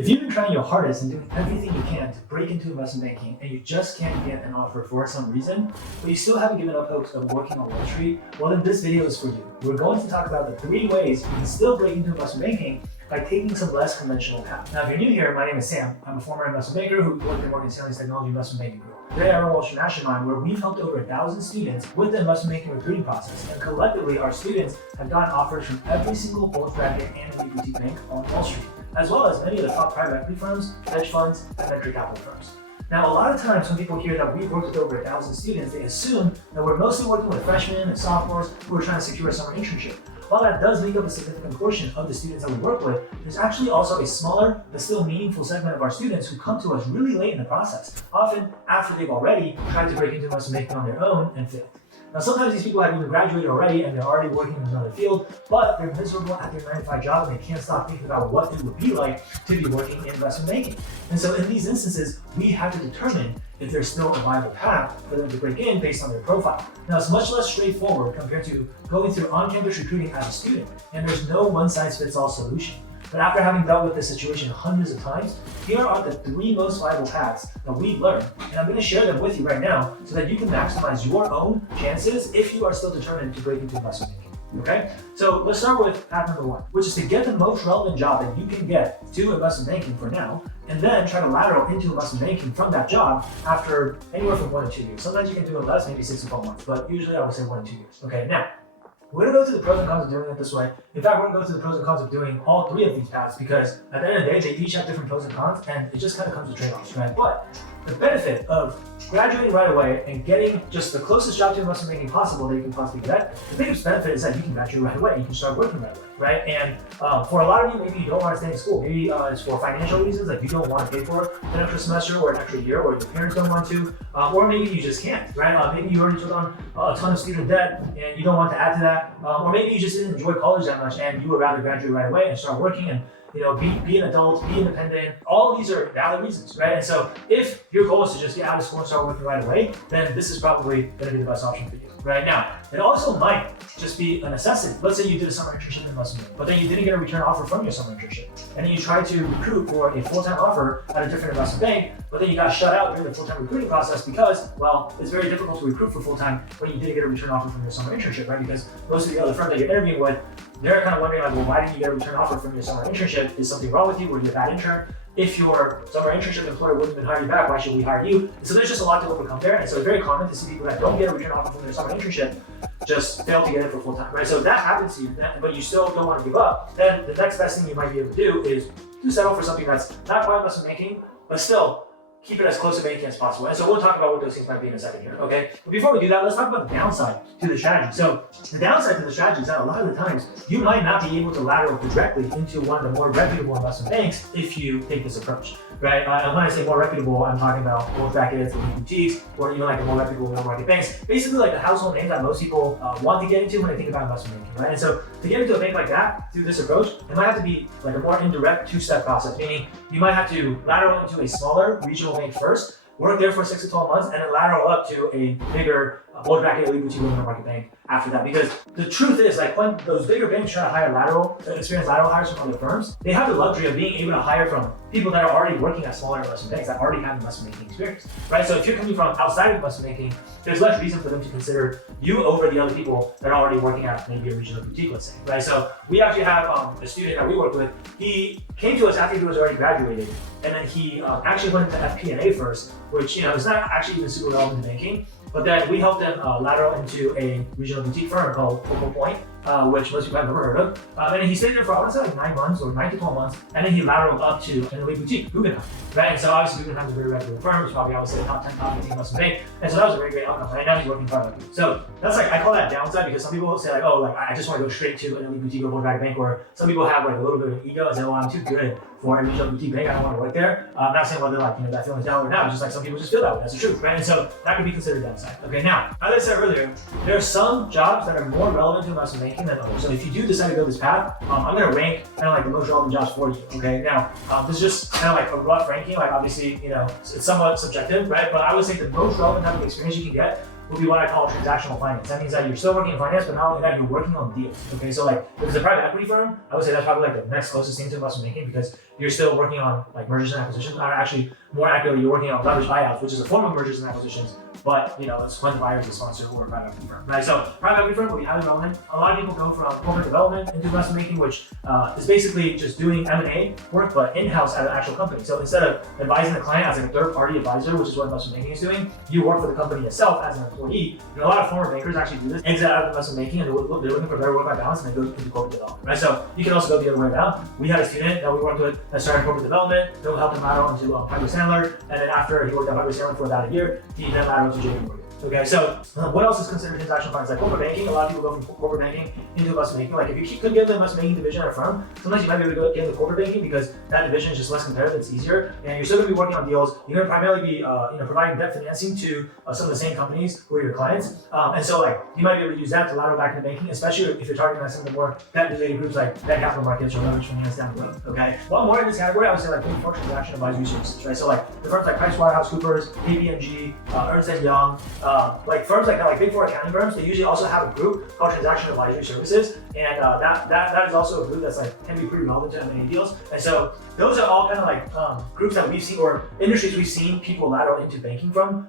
If you've been trying your hardest and doing everything you can to break into investment banking and you just can't get an offer for some reason, but you still haven't given up hopes of working on Wall Street, well then this video is for you. We're going to talk about the 3 ways you can still break into investment banking by taking some less conventional path. Now, if you're new here, my name is Sam. I'm a former investment banker who worked in Morgan Stanley's technology investment banking group. Today, I run Wall Street Mastermind, where we've helped over 1,000 students with the investment banking recruiting process. And collectively, our students have gotten offers from every single bulge bracket and elite boutique bank on Wall Street, as well as many of the top private equity firms, hedge funds, and venture capital firms. Now, a lot of times when people hear that we've worked with over 1,000 students, they assume that we're mostly working with freshmen and sophomores who are trying to secure a summer internship. While that does make up a significant portion of the students that we work with, there's actually also a smaller but still meaningful segment of our students who come to us really late in the process, often after they've already tried to break into investment banking on their own and failed. Now, sometimes these people have even graduated already and they're already working in another field, but they're miserable at their 9-to-5 job and they can't stop thinking about what it would be like to be working in investment banking. And so in these instances, we have to determine if there's still a viable path for them to break in based on their profile. Now, it's much less straightforward compared to going through on-campus recruiting as a student, and there's no one-size-fits-all solution. But after having dealt with this situation hundreds of times, here are the 3 most viable paths that we've learned, and I'm going to share them with you right now so that you can maximize your own chances if you are still determined to break into investment banking. Okay, so let's start with path number 1, which is to get the most relevant job that you can get to investment banking for now, and then try to lateral into investment banking from that job after anywhere from 1 to 2 years. Sometimes you can do it less, maybe 6 to 12 months, but usually I would say 1 to 2 years. Okay, now, we're going to go through the pros and cons of doing it this way. In fact, we're going to go through the pros and cons of doing all 3 of these paths because at the end of the day, they each have different pros and cons, and it just kind of comes with trade-offs, right? But the benefit of graduating right away and getting just the closest job to investment banking possible that you can possibly get, the biggest benefit is that you can graduate right away. You can start working right away, right? And for a lot of you, maybe you don't want to stay in school. Maybe it's for financial reasons, like you don't want to pay for an extra semester or an extra year, or your parents don't want to, or maybe you just can't, right? Maybe you already took on a ton of student debt and you don't want to add to that, or maybe you just didn't enjoy college that much and you would rather graduate right away and start working and be an adult, be independent. All of these are valid reasons, right? And so if your goal is to just get out of school and start working right away, then this is probably going to be the best option for you. Right now, it also might just be a necessity. Let's say you did a summer internship in investment banking, but then you didn't get a return offer from your summer internship. And then you tried to recruit for a full-time offer at a different investment bank, but then you got shut out during the full-time recruiting process because, well, it's very difficult to recruit for full-time when you didn't get a return offer from your summer internship, right? Because most of the other firms that you're interviewing with, they're kind of wondering like, well, why didn't you get a return offer from your summer internship? Is something wrong with you? Were you a bad intern? If your summer internship employer wouldn't even hire you back, why should we hire you? So there's just a lot to overcome there. And so it's very common to see people that don't get a return offer from their summer internship just fail to get it for full time, right? So if that happens to you, but you still don't want to give up, then the next best thing you might be able to do is to settle for something that's not quite investment banking, but still keep it as close to banking as possible. And so we'll talk about what those things might be in a second here, okay? But before we do that, let's talk about the downside to the strategy. So the downside to the strategy is that a lot of the times you might not be able to lateral directly into one of the more reputable investment banks if you take this approach, right? And when I say more reputable, I'm talking about bulge brackets, elite boutiques, or even like the more reputable middle market banks. Basically like the household names that most people want to get into when they think about investment banking, right? And so to get into a bank like that through this approach, it might have to be like a more indirect 2-step process, meaning you might have to lateral into a smaller regional bank first, work there for 6 to 12 months, and then lateral up to a bigger bulge bracket elite boutique middle market bank after that. Because the truth is, like when those bigger banks try to hire experienced lateral hires from other firms, they have the luxury of being able to hire from people that are already working at smaller investment banks that already have investment banking experience, right? So if you're coming from outside of investment banking, there's less reason for them to consider you over the other people that are already working at maybe a regional boutique, let's say, right? So we actually have a student that we work with. He came to us after he was already graduated, and then he actually went into FP&A first, which is not actually even super relevant to banking. But then we helped them lateral into a regional boutique firm called Focal Point, which most people have never heard of. And he stayed there for, I want to say, like 9 months or 9 to 12 months. And then he lateraled up to an elite boutique, Guggenheim, right? And so obviously Guggenheim is a very reputable firm, which probably I would say top 10, top 15 investment bank. And so that was a very great outcome. Right now he's working for equity. So that's like, I call that downside because some people say like, oh, like I just want to go straight to an elite boutique or bulge bracket bank, or some people have like a little bit of an ego and say, oh, I'm too good for a regional boutique bank, I don't want to work there. I'm not saying whether like, that feeling's down or not, it's just like some people just feel that way, that's the truth, right? And so that could be considered downside. Okay, now, as I said earlier, there are some jobs that are more relevant to investment banking than others. So if you do decide to go this path, I'm gonna rank kind of like the most relevant jobs for you, okay? Now, this is just kind of like a rough ranking, like obviously, it's somewhat subjective, right? But I would say the most relevant type of experience you can get would be what I call transactional finance. That means that you're still working in finance, but not only that, you're working on deals. Okay, so like if it's a private equity firm, I would say that's probably like the next closest thing to investment banking, because you're still working on like mergers and acquisitions. Or actually, more accurately, you're working on leveraged buyouts, which is a form of mergers and acquisitions. But it's when the buyer is a sponsor or a private equity firm, right? So private equity firm will be highly relevant. A lot of people go from corporate development into investment banking, which is basically just doing M&A work, but in-house at an actual company. So instead of advising the client as like a third-party advisor, which is what investment banking is doing, you work for the company itself as an employee. And a lot of former bankers actually do this, exit out of investment banking, and they're looking for better work-life balance, and they go into corporate development, right? So you can also go the other way around. We had a student that we worked with that started corporate development, then we helped him out onto Piper Sandler, and then after he worked at Piper Sandler for about a year, he then lateraled to JP Morgan. Okay, so what else is considered transactional finance? Like corporate banking, a lot of people go from corporate banking into investment banking. Like if you could get the investment banking division at a firm, sometimes you might be able to go get into corporate banking because that division is just less competitive, it's easier, and you're still going to be working on deals. You're going to primarily be providing debt financing to some of the same companies who are your clients, and so like you might be able to use that to lateral back into banking, especially if you're targeting some of the more debt-related groups like debt capital markets or leverage finance down the road. Okay, one more in this category, I would say like big four transaction advisory services, right? So like the firms like PricewaterhouseCoopers, KPMG, Ernst & Young, like firms like big four accounting firms, they usually also have a group called transaction advisory services, and that is also a group that's like can be pretty relevant to M&A deals. And so those are all kind of like groups that we've seen, or industries we've seen people lateral into banking from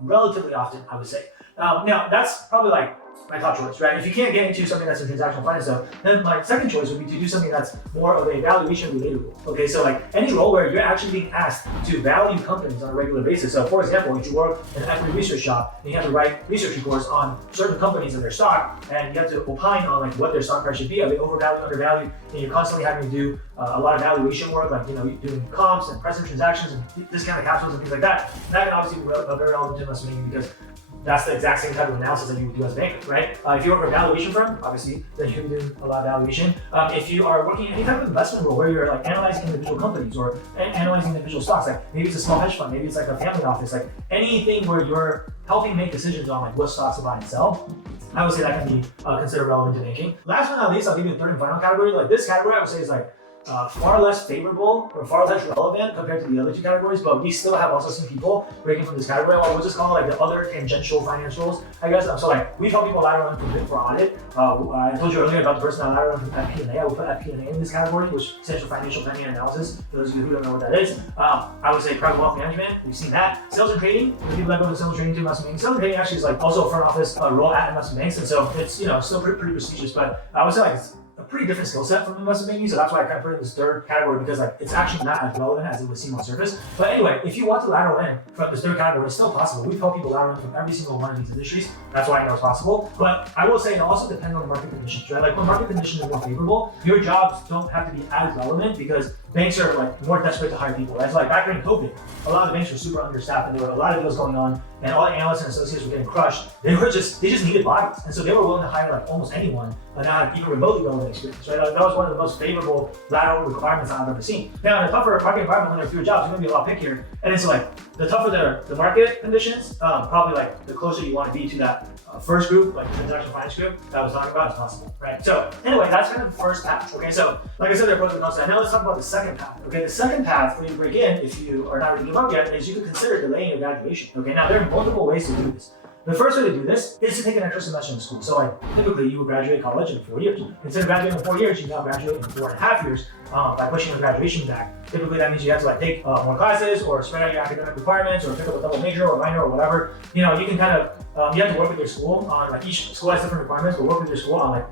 relatively often, I would say. Now that's probably like my top choice, right? If you can't get into something that's in transactional finance, though, then my second choice would be to do something that's more of a valuation related role. Okay, so like any role where you're actually being asked to value companies on a regular basis. So for example, if you work in an equity research shop and you have to write research reports on certain companies and their stock, and you have to opine on like what their stock price should be, are they overvalued, undervalued, and you're constantly having to do a lot of valuation work, like doing comps and present transactions and discounted cash flows and things like that. That can obviously be very relevant to investment banking because that's the exact same type of analysis that you would do as a banker, right? If you work for a valuation firm, obviously, then you're doing a lot of valuation. If you are working in any type of investment role where you're like analyzing individual companies or analyzing individual stocks, like maybe it's a small hedge fund, maybe it's like a family office, like anything where you're helping make decisions on like what stocks to buy and sell, I would say that can be considered relevant to banking. Last but not least, I'll give you a third and final category. Like this category, I would say is like far less favorable or far less relevant compared to the other two categories, but we still have also some people breaking from this category. We'll just call it like the other tangential finance roles, I guess. So like we've helped people lateral in from Big Four audit. I told you earlier about the person that lateral from FP&A. I would put FP&A in this category, which stands for financial planning and analysis. For those of you who don't know what that is, I would say private wealth management. We've seen that. Sales and trading. The people that go to sales and trading to investment banking. Sales and trading actually is like also a front office role at investment banks, and so it's still pretty prestigious. But I would say like it's a pretty different skill set from investment banking, so that's why I kind of put it in this third category, because like it's actually not as relevant as it would seem on surface. But anyway, if you want to lateral in from this third category, it's still possible. We've helped people lateral in from every single one of these industries. That's why I know it's possible. But I will say it also depends on the market conditions, right? Like when market conditions are more favorable, your jobs don't have to be as relevant because banks are like more desperate to hire people, right? So like back during COVID, a lot of the banks were super understaffed and there were a lot of deals going on, and all the analysts and associates were getting crushed. They just needed bodies, and so they were willing to hire like almost anyone and not have even remotely relevant experience, right? Like that was one of the most favorable lateral requirements I've ever seen. Now in a tougher market environment, when there are fewer jobs, you're gonna be a lot pickier, and it's like the tougher the market conditions, probably like the closer you want to be to that first group, like the transactional finance group that I was talking about, is possible, right? So anyway, that's kind of the first path. Okay, so like I said, there are pros and cons. Now let's talk about the second path. Okay, the second path for you to break in, if you are not ready to give up yet, is you could consider delaying your graduation. Okay, now there are multiple ways to do this. The first way to do this is to take an extra semester in school. So like typically you would graduate college in 4 years. Instead of graduating in 4 years, you now graduate in 4.5 years by pushing your graduation back. Typically that means you have to like take more classes or spread out your academic requirements or pick up a double major or minor or whatever. You can kind of, you have to work with your school on like each school has different requirements, but work with your school on like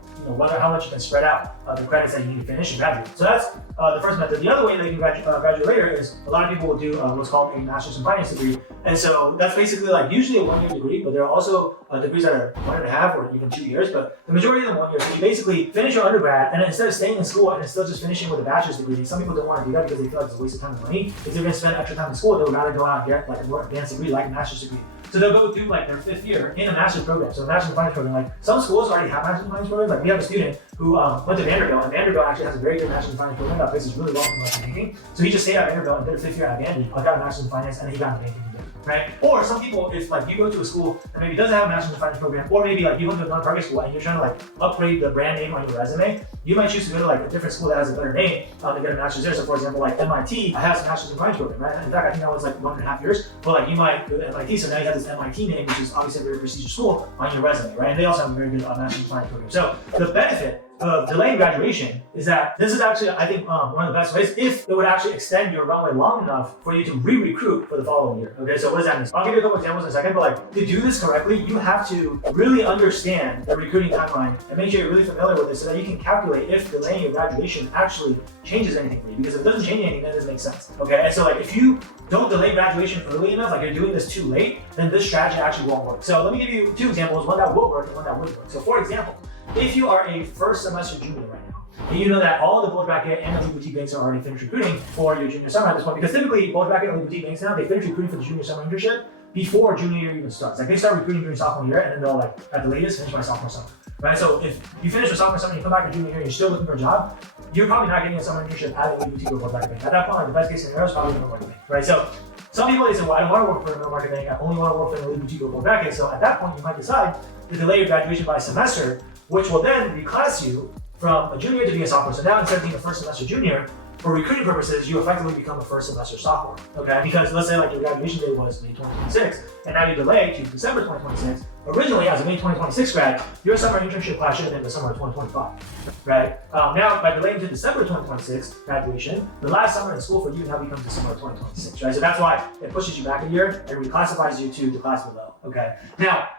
how much you can spread out the credits that you need to finish and graduate. So that's the first method. The other way that you can graduate later is a lot of people will do what's called a master's in finance degree. And so that's basically like usually a 1 year degree, but there are also degrees that are 1.5 or even 2 years, but the majority of them 1 year. So you basically finish your undergrad, and then instead of staying in school and instead of just finishing with a bachelor's degree, some people don't want to do that because they feel like it's a waste of time and money. If they're going to spend extra time in school, they would rather go out and get like a more advanced degree, like a master's degree. So they'll go through like their 5th year in a master's program. So a master's in finance program, like some schools already have master's in finance programs. Like we have a student who went to Vanderbilt, and Vanderbilt actually has a very good master's in finance program that places really well for investment banking. So he just stayed at Vanderbilt and did a 5th year at Vandy, got a master's in finance, and then he got into banking. right? Or some people, if like you go to a school that maybe doesn't have a master's in finance program, or maybe like you went to another private school and you're trying to like upgrade the brand name on your resume, you might choose to go to like a different school that has a better name to get a master's there. So for example, like MIT has a master's in finance program, right? In fact, I think that was like 1.5 years, but like you might go to MIT, so now you have this MIT name, which is obviously a very prestigious school on your resume, right? And they also have a very good master's in finance program. So the benefit of delaying graduation is that this is actually, I think, one of the best ways if it would actually extend your runway long enough for you to re-recruit for the following year. Okay, so what does that mean? I'll give you a couple examples in a second, but like to do this correctly, you have to really understand the recruiting timeline and make sure you're really familiar with it so that you can calculate if delaying your graduation actually changes anything for you. Because if it doesn't change anything, then it doesn't make sense. Okay, and so like if you don't delay graduation early enough, like you're doing this too late, then this strategy actually won't work. So let me give you two examples, one that will work and one that wouldn't work. So for example, if you are a first semester junior right now, and you know that all the bulge bracket and the boutique banks are already finished recruiting for your junior summer at this point, because typically bulge bracket and boutique banks now, they finish recruiting for the junior summer internship before junior year even starts. Like they start recruiting during sophomore year and then they'll like at the latest finish by sophomore summer, right? So if you finish your sophomore summer and you come back to junior year and you're still looking for a job, you're probably not getting a summer internship at a boutique or bulge bracket bank. At that point, like the best case scenario is probably a middle market bank, right? So some people, they say, well, I don't want to work for a middle market bank, I only want to work for an elite boutique or bulge bracket. So at that point, you might decide to delay your graduation by a semester, which will then reclass you from a junior to being a sophomore. So now instead of being a first semester junior, for recruiting purposes, you effectively become a first semester sophomore, okay? Because let's say like your graduation date was May 2026, and now you delay to December 2026. Originally, as a May 2026 grad, your summer internship class should have been the summer of 2025, right? Now, by delaying to December 2026 graduation, the last summer in school for you now becomes the summer of 2026, right? So that's why it pushes you back a year and reclassifies you to the class below, okay? Now,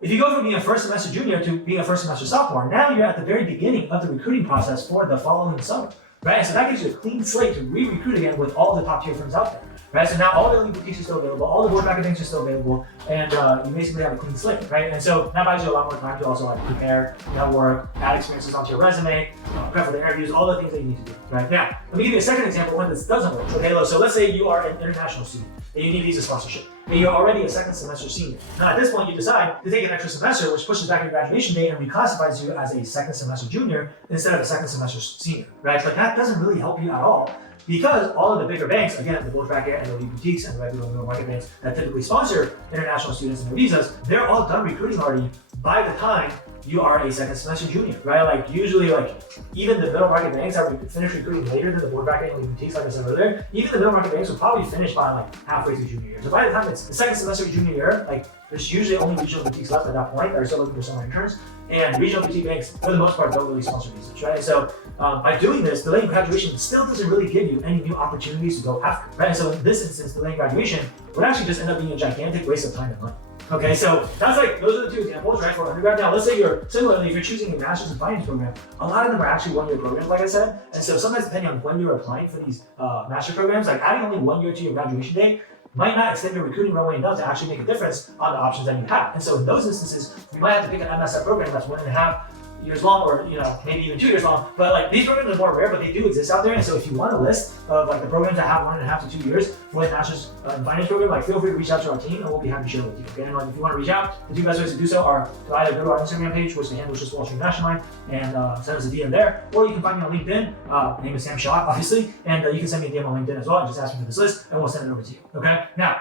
if you go from being a first semester junior to being a first semester sophomore, now you're at the very beginning of the recruiting process for the following summer, right? So that gives you a clean slate to re-recruit again with all the top tier firms out there, right? So now all the elite boutiques are still available, all the bulge bracket banks are still available, and you basically have a clean slate, right? And so that buys you a lot more time to also like prepare, network, add experiences onto your resume, prep for the interviews, all the things that you need to do, right? Now, let me give you a second example when this doesn't work. Okay, so let's say you are an international student and you need visa sponsorship, and you're already a second semester senior. Now at this point, you decide to take an extra semester, which pushes back your graduation date and reclassifies you as a second semester junior instead of a second semester senior, right? But that doesn't really help you at all, because all of the bigger banks, again, the bulge bracket and the elite boutiques and the regular middle market banks that typically sponsor international students and their visas, they're all done recruiting already by the time you are a second semester junior, right? Like usually, like even the middle market banks that finish recruiting later than the bulge bracket and elite boutiques, like I said earlier, even the middle market banks will probably finish by like halfway through junior year. So by the time it's the second semester of junior year, like there's usually only regional boutiques left at that point that are still looking for summer interns, and regional boutique banks, for the most part, don't really sponsor visas, right? So by doing this, delaying graduation still doesn't really give you any new opportunities to go after, right? And so in this instance, delaying graduation would actually just end up being a gigantic waste of time and money. Okay, so that's like, those are the two examples, right, for undergrad. Now, let's say similarly, if you're choosing a master's in finance program, a lot of them are actually one-year programs, like I said. And so sometimes depending on when you're applying for these master programs, like adding only 1 year to your graduation date might not extend your recruiting runway enough to actually make a difference on the options that you have. And so in those instances, you might have to pick an MSF program that's 1.5 years long, or maybe even 2 years long. But like these programs are more rare, but they do exist out there. And so if you want a list of like the programs that have 1.5 to 2 years for the master's in finance program, like feel free to reach out to our team and we'll be happy to share with you. Okay, and like if you want to reach out, the two best ways to do so are to either go to our Instagram page, which the handle is just Wall Street Mastermind, and send us a DM there, or you can find me on LinkedIn. My name is Sam Shaw, obviously, and you can send me a DM on LinkedIn as well and just ask me for this list, and we'll send it over to you. Okay, now,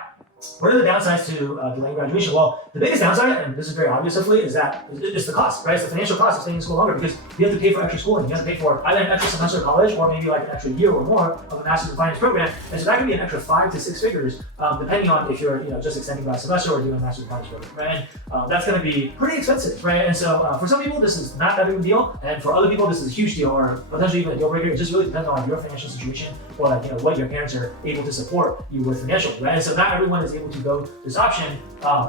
what are the downsides to delaying graduation? Well, the biggest downside, and this is very obvious hopefully, is that it's the cost, right? It's the financial cost of staying in school longer, because you have to pay for extra schooling. You have to pay for either an extra semester of college or maybe like an extra year or more of a master's in finance program. And so that can be an extra 5 to 6 figures, depending on if you're just extending by a semester or doing a master's in finance program, right? And that's going to be pretty expensive, right? And so for some people, this is not that big of a deal, and for other people, this is a huge deal, or potentially even a deal breaker. It just really depends on your financial situation, or like what your parents are able to support you with financially, right? And so not everyone is able to go this option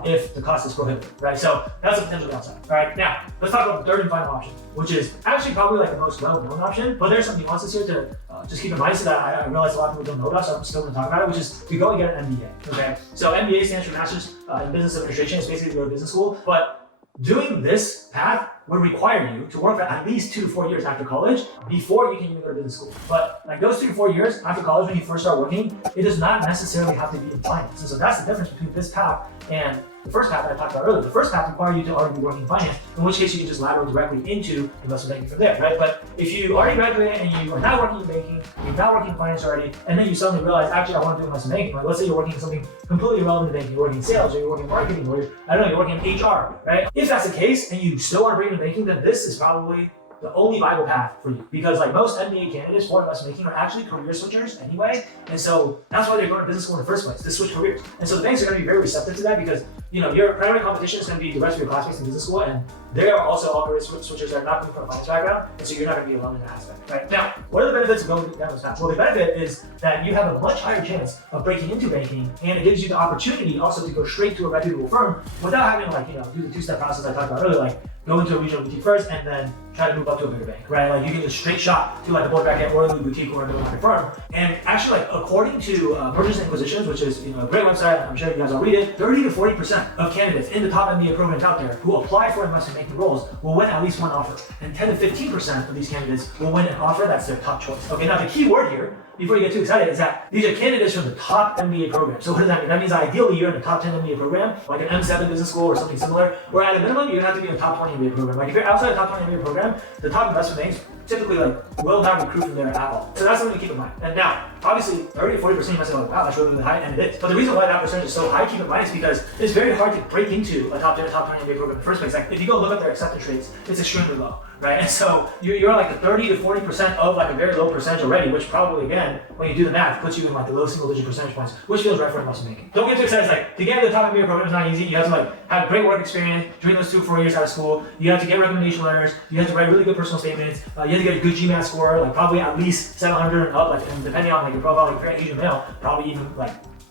if the cost is prohibitive, right? So that's a potential downside. All right, now let's talk about the third and final option, which is actually probably like the most well-known option, but there's some nuances here to just keep in mind, so that I realize a lot of people don't know about, so I'm still going to talk about it, which is to go and get an MBA, okay? So MBA stands for Master's in Business Administration. It's basically your business school, but doing this path would require you to work for at least 2 to 4 years after college before you can even go to business school. But like those 2 to 4 years after college, when you first start working, it does not necessarily have to be in finance. And so that's the difference between this path and the first path that I talked about earlier. The first path requires you to already be working in finance, in which case you can just lateral directly into investment banking from there, right? But if you already graduated and you are not working in banking, you're not working in finance already, and then you suddenly realize, actually, I want to do investment banking. Like, let's say you're working in something completely irrelevant to banking, you're working in sales, or you're working in marketing, or I don't know, you're working in HR, right? If that's the case, and you still want to break into banking, then this is probably the only viable path for you, because like most MBA candidates for investment banking are actually career switchers anyway, and so that's why they're going to business school in the first place, to switch careers. And so the banks are going to be very receptive to that, because your primary competition is going to be the rest of your classmates in business school, and they are also all career switchers that are not coming from a finance background, and so you're not going to be alone in that aspect, right? Now, what are the benefits of going down this path? Well, the benefit is that you have a much higher chance of breaking into banking, and it gives you the opportunity also to go straight to a reputable firm without having to do the two-step process I talked about earlier, like go into a regional boutique first and then try to move up to a bigger bank, right? Like you get a straight shot to like a bulge bracket or a boutique or a middle market firm. And actually, like according to Mergers and Acquisitions, which is a great website, I'm sure you guys all read it, 30 to 40% of candidates in the top MBA programs out there who apply for investment banking roles will win at least one offer, and 10 to 15% of these candidates will win an offer that's their top choice. Okay, now the key word here, before you get too excited, is that these are candidates from the top MBA program. So what does that mean? That means ideally you're in the top 10 MBA program, like an M7 business school or something similar, where at a minimum you're gonna have to be in the top 20 MBA program. Like if you're outside the top 20 MBA program, the top investment banks typically will not recruit from there at all. So that's something to keep in mind. And now, obviously, 30 to 40% you might say, wow, that's really high, and it is. But the reason why that percentage is so high, keep in mind, is because it's very hard to break into a top 10 or top 20 MBA program in the first place. Like if you go look at their acceptance rates, it's extremely low, right? And so you're like the 30 to 40% of like a very low percentage already, which probably, again, when you do the math, puts you in like the low single-digit percentage points, which feels right for investment banking. Don't get too excited. It's like to get into the top MBA program is not easy. You have to have great work experience during those 2 or 4 years out of school. You have to get recommendation letters. You have to write really good personal statements. You have to get a good GMAT score, like probably at least 700 and up, and depending on your profile, like if you're an Asian male, probably even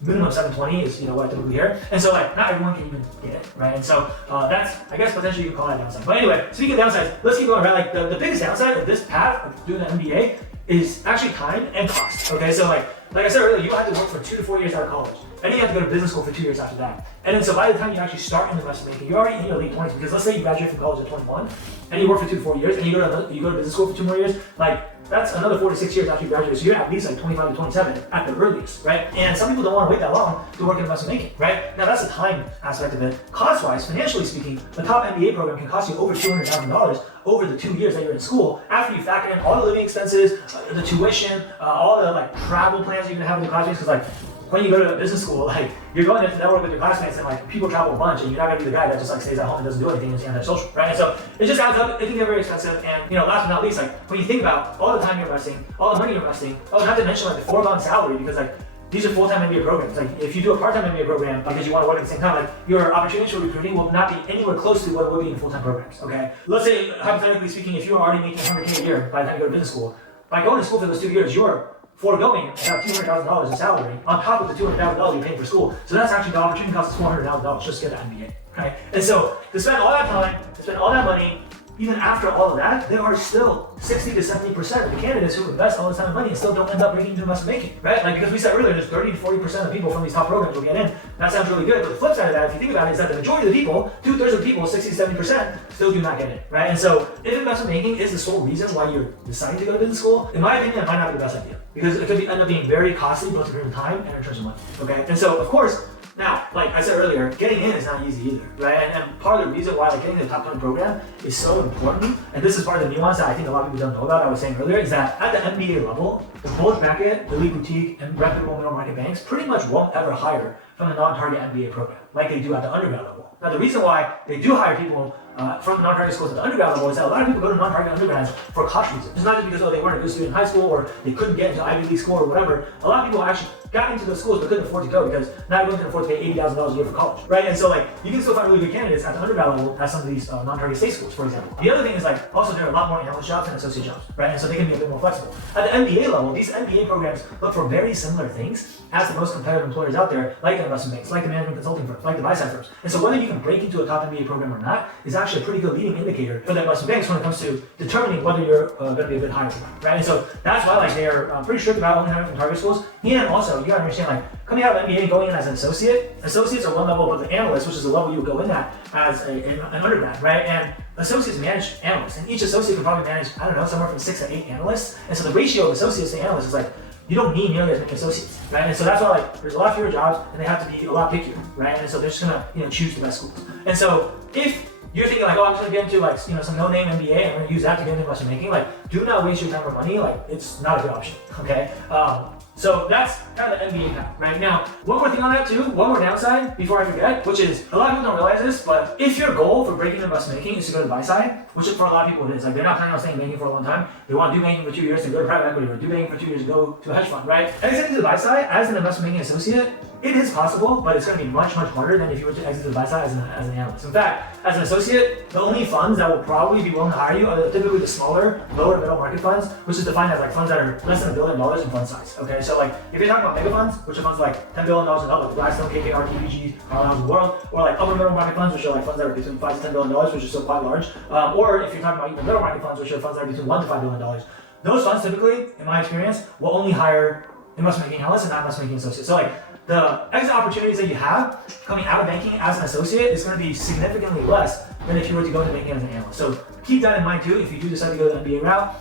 minimum 720 is what I typically hear. And so not everyone can even get it, right? And so that's, I guess, potentially you can call that a downside. But anyway, speaking of downsides, let's keep going, right? The biggest downside of this path of doing the MBA is actually time and cost. Okay, so like I said earlier, you have to work for 2 to 4 years out of college. And then you have to go to business school for 2 years after that. And then so by the time you actually start in investment banking, you're already in your late 20s, because let's say you graduate from college at 21 and you work for 2 to 4 years and you go to business school for 2 more years, that's another 4 to 6 years after you graduate. So you're at least 25 to 27 at the earliest, right? And some people don't want to wait that long to work in investment banking, right? Now that's the time aspect of it. Cost-wise, financially speaking, the top MBA program can cost you over $200,000 over the 2 years that you're in school, after you factor in all the living expenses, the tuition, all the travel plans you're gonna have with your classmates, because when you go to business school, you're going to network with your classmates, and people travel a bunch, and you're not gonna be the guy that just stays at home and doesn't do anything and is antisocial, right? And so it just adds up. It can get very expensive. And last but not least, when you think about all the time you're investing, all the money you're investing, not to mention the foregone salary, because these are full-time MBA programs. If you do a part-time MBA program because you want to work at the same time, your opportunities for recruiting will not be anywhere close to what it would be in full-time programs. Okay, let's say hypothetically speaking, if you are already making $100K a year by the time you go to business school, by going to school for those 2 years, you're foregoing about $200,000 in salary on top of the $200,000 you're paying for school. So that's actually the opportunity cost is $400,000 just to get the MBA, right? And so to spend all that time, to spend all that money, even after all of that, there are still 60 to 70% of the candidates who invest all this time and money and still don't end up breaking into investment banking, right? Because we said earlier, there's 30 to 40% of people from these top programs will get in. That sounds really good, but the flip side of that, if you think about it, is that the majority of the people, 2/3 of the people, 60 to 70%, still do not get in, right? And so if investment banking is the sole reason why you're deciding to go to business school, in my opinion, it might not be the best idea, because it could end up being very costly, both in terms of time and in terms of money, okay? And so, of course, now, like I said earlier, getting in is not easy either, right? And part of the reason why getting into the top 20 program is so important, and this is part of the nuance that I think a lot of people don't know about, I was saying earlier, is that at the MBA level, the bulge bracket, the elite boutique, and reputable middle market banks pretty much won't ever hire from a non-target MBA program like they do at the undergrad level. Now, the reason why they do hire people from non-target schools at the undergrad level is that a lot of people go to non-target undergrads for cost reasons. It's not just because they weren't a good student in high school or they couldn't get into Ivy League school or whatever. A lot of people actually got into those schools but couldn't afford to go because not everyone can afford to pay $80,000 a year for college, right? And so you can still find really good candidates at the undergrad level at some of these non-target state schools, for example. The other thing is also there are a lot more analyst jobs and associate jobs, right? And so they can be a bit more flexible. At the MBA level, these MBA programs look for very similar things as the most competitive employers out there, like the investment banks, like the management consulting firms, like the buy-side firms. And so whether you can break into a top MBA program or not is actually a pretty good leading indicator for the investment banks when it comes to determining whether you're going to be a good hire for them, right? And so that's why they're pretty strict about only hiring from target schools. And also, you gotta understand, coming out of MBA and going in as an associate, associates are one level above the analyst, which is the level you would go in at as an undergrad, right? And associates manage analysts, and each associate can probably manage, somewhere from 6 to 8 analysts. And so the ratio of associates to analysts is you don't need nearly as many associates, right? And so that's why like there's a lot fewer jobs and they have to be a lot pickier, right? And so they're just gonna choose the best schools. And so if you're thinking like, oh, I'm just gonna get into like some no-name MBA and I'm gonna use that to get into investment banking, like do not waste your time or money. Like it's not a good option, okay? So that's kind of the MBA path, right? Now, one more thing on that too, one more downside before I forget, which is a lot of people don't realize this, but if your goal for breaking into investment banking is to go to the buy side, which for a lot of people it is, like they're not planning on staying in banking for a long time, they want to do banking for 2 years and go to private equity, or do banking for 2 years and go to a hedge fund, right? Exiting to the buy side as an investment banking associate, it is possible, but it's going to be much, much harder than if you were to exit to the buy side as an analyst. In fact, as an associate, the only funds that will probably be willing to hire you are typically the smaller, lower middle market funds, which is defined as like funds that are less than $1 billion in fund size. Okay, so like if you're talking about mega funds, which are funds like $10 billion and up, like Blackstone, KKR, TPG, around the world, or like upper middle market funds, which are like funds that are between $5 to $10 billion, which is still quite large, or if you're talking about even middle market funds, which are funds that are between $1 to $5 billion, those funds typically, in my experience, will only hire investment banking analysts and not investment banking associates. So like the exit opportunities that you have coming out of banking as an associate is going to be significantly less than if you were to go into banking as an analyst. So keep that in mind too if you do decide to go the MBA route.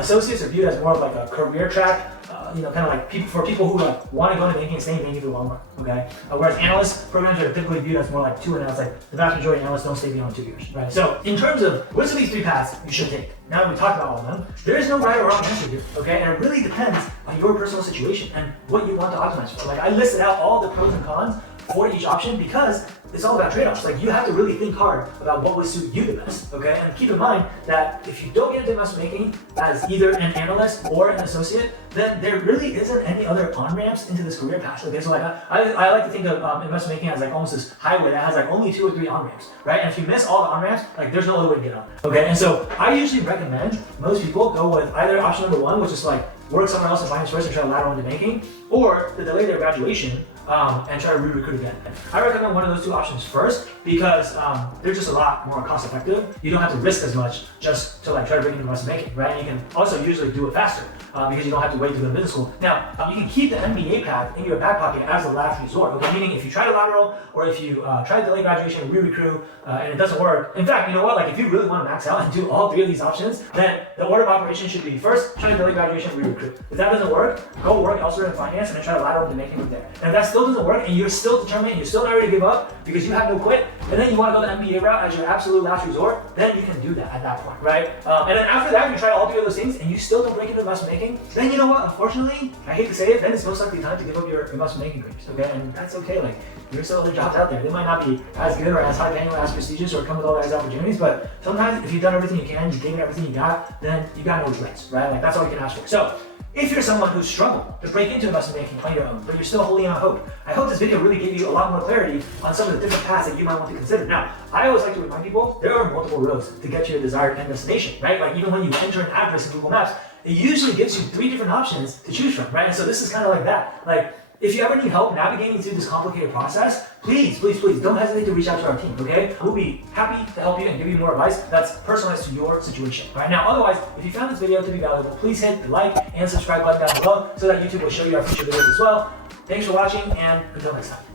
Associates are viewed as more of like a career track, kind of like for people who like want to go into banking and stay in banking for the long run. Okay, whereas analyst programs are typically viewed as more like 2 and outs. Like the vast majority of analysts don't stay beyond 2 years, right? So in terms of which of these 3 paths you should take, now that we talked about all of them, there is no right or wrong answer here. Okay, and it really depends on your personal situation and what you want to optimize for. Like I listed out all the pros and cons for each option because it's all about trade-offs. Like you have to really think hard about what would suit you the best, okay? And keep in mind that if you don't get into investment banking as either an analyst or an associate, then there really isn't any other on-ramps into this career path. Okay, so like I like to think of investment banking as like almost this highway that has like only 2 or 3 on-ramps, right? And if you miss all the on-ramps, like there's no other way to get on. Okay, and so I usually recommend most people go with either option number 1, which is like work somewhere else in finance first and try to lateral into banking, or to delay their graduation and try to re-recruit again. I recommend one of those 2 options first because they're just a lot more cost effective. You don't have to risk as much just to like try to break into investment banking, right? And you can also usually do it faster because you don't have to wait to go to business school. Now, you can keep the MBA path in your back pocket as a last resort, okay? Meaning if you try to lateral or if you try to delay graduation and re-recruit and it doesn't work, in fact, you know what? Like if you really want to max out and do all 3 of these options, then the order of operation should be first try to delay graduation and re-recruit. If that doesn't work, go work elsewhere in finance and then try to lateral into banking from there. And if that still doesn't work and you're still determined, you're still not ready to give up because you have no quit, and then you want to go the MBA route as your absolute last resort, then you can do that at that point, right? And then after that, you try all 3 of those things and you still don't break into investment banking, then you know what? Unfortunately, I hate to say it, then it's most likely time to give up your investment banking dreams, okay? And that's okay. Like, there's still other jobs out there. They might not be as good or as high paying or as prestigious or come with all these opportunities, but sometimes if you've done everything you can, you gave it everything you got, then you got no regrets, right? Like, that's all you can ask for. So, if you're someone who's struggled to break into investment banking on your own, but you're still holding on hope, I hope this video really gave you a lot more clarity on some of the different paths that you might want to consider. Now, I always like to remind people, there are multiple roads to get to your desired end destination, right? Like even when you enter an address in Google Maps, it usually gives you 3 different options to choose from, right? And so this is kind of like that. Like, if you ever need help navigating through this complicated process, please don't hesitate to reach out to our team, okay? We'll be happy to help you and give you more advice that's personalized to your situation. Right now, otherwise, if you found this video to be valuable, please hit the like and subscribe button down below so that YouTube will show you our future videos as well. Thanks for watching, and until next time.